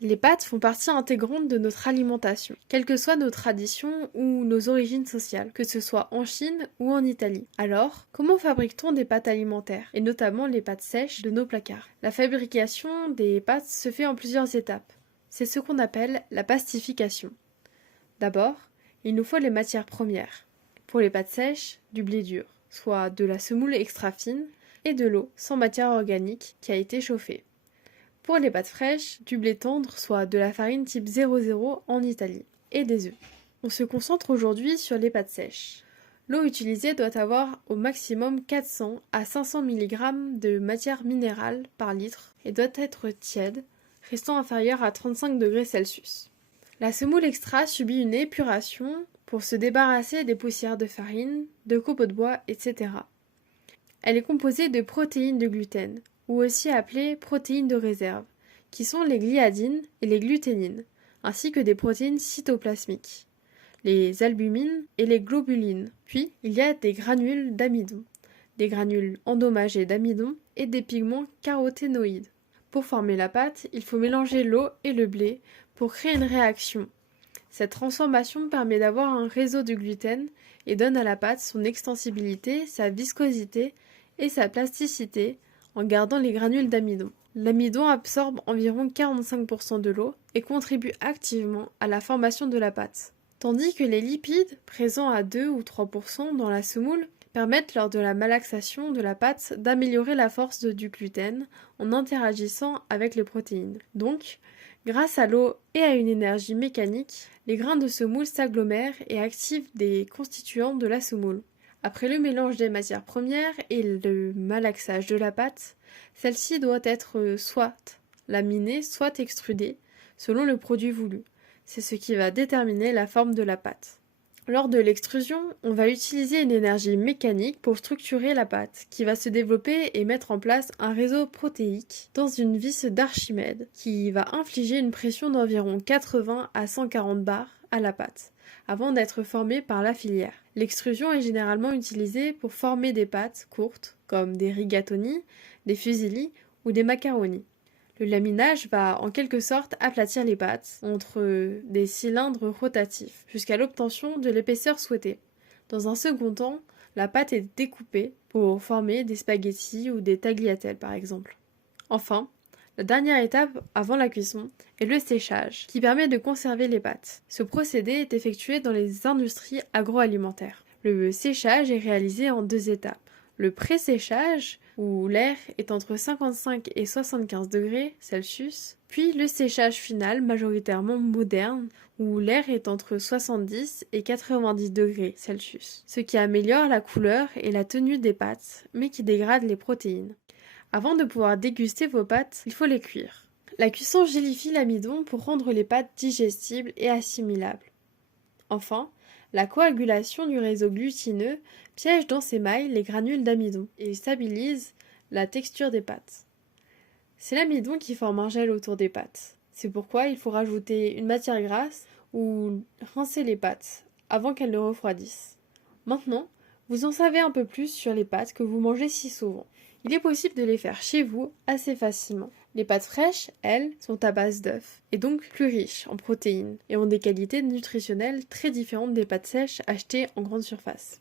Les pâtes font partie intégrante de notre alimentation, quelles que soient nos traditions ou nos origines sociales, que ce soit en Chine ou en Italie. Alors, comment fabrique-t-on des pâtes alimentaires, et notamment les pâtes sèches de nos placards? La fabrication des pâtes se fait en plusieurs étapes. C'est ce qu'on appelle la pastification. D'abord, il nous faut les matières premières. Pour les pâtes sèches, du blé dur, soit de la semoule extra fine, et de l'eau sans matière organique qui a été chauffée. Pour les pâtes fraîches, du blé tendre, soit de la farine type 00 en Italie, et des œufs. On se concentre aujourd'hui sur les pâtes sèches. L'eau utilisée doit avoir au maximum 400 à 500 mg de matière minérale par litre et doit être tiède, restant inférieure à 35 degrés Celsius. La semoule extra subit une épuration pour se débarrasser des poussières de farine, de copeaux de bois, etc. Elle est composée de protéines de gluten, ou aussi appelées protéines de réserve, qui sont les gliadines et les gluténines, ainsi que des protéines cytoplasmiques, les albumines et les globulines. Puis, il y a des granules d'amidon, des granules endommagés d'amidon et des pigments caroténoïdes. Pour former la pâte, il faut mélanger l'eau et le blé pour créer une réaction. Cette transformation permet d'avoir un réseau de gluten et donne à la pâte son extensibilité, sa viscosité et sa plasticité en gardant les granules d'amidon. L'amidon absorbe environ 45% de l'eau et contribue activement à la formation de la pâte, tandis que les lipides, présents à 2 ou 3% dans la semoule, permettent lors de la malaxation de la pâte d'améliorer la force du gluten en interagissant avec les protéines. Donc, grâce à l'eau et à une énergie mécanique, les grains de semoule s'agglomèrent et activent des constituants de la semoule. Après le mélange des matières premières et le malaxage de la pâte, celle-ci doit être soit laminée, soit extrudée, selon le produit voulu. C'est ce qui va déterminer la forme de la pâte. Lors de l'extrusion, on va utiliser une énergie mécanique pour structurer la pâte, qui va se développer et mettre en place un réseau protéique dans une vis d'Archimède, qui va infliger une pression d'environ 80 à 140 bars à la pâte, avant d'être formée par la filière. L'extrusion est généralement utilisée pour former des pâtes courtes, comme des rigatoni, des fusilli ou des macaronis. Le laminage va en quelque sorte aplatir les pâtes entre des cylindres rotatifs jusqu'à l'obtention de l'épaisseur souhaitée. Dans un second temps, la pâte est découpée pour former des spaghettis ou des tagliatelles par exemple. Enfin, la dernière étape avant la cuisson est le séchage, qui permet de conserver les pâtes. Ce procédé est effectué dans les industries agroalimentaires. Le séchage est réalisé en 2 étapes. Le pré-séchage, où l'air est entre 55 et 75 degrés Celsius, puis le séchage final, majoritairement moderne, où l'air est entre 70 et 90 degrés Celsius, ce qui améliore la couleur et la tenue des pâtes, mais qui dégrade les protéines. Avant de pouvoir déguster vos pâtes, il faut les cuire. La cuisson gélifie l'amidon pour rendre les pâtes digestibles et assimilables. Enfin, la coagulation du réseau glutineux piège dans ses mailles les granules d'amidon et stabilise la texture des pâtes. C'est l'amidon qui forme un gel autour des pâtes. C'est pourquoi il faut rajouter une matière grasse ou rincer les pâtes avant qu'elles ne refroidissent. Maintenant, vous en savez un peu plus sur les pâtes que vous mangez si souvent. Il est possible de les faire chez vous assez facilement. Les pâtes fraîches, elles, sont à base d'œufs, et donc plus riches en protéines, et ont des qualités nutritionnelles très différentes des pâtes sèches achetées en grande surface.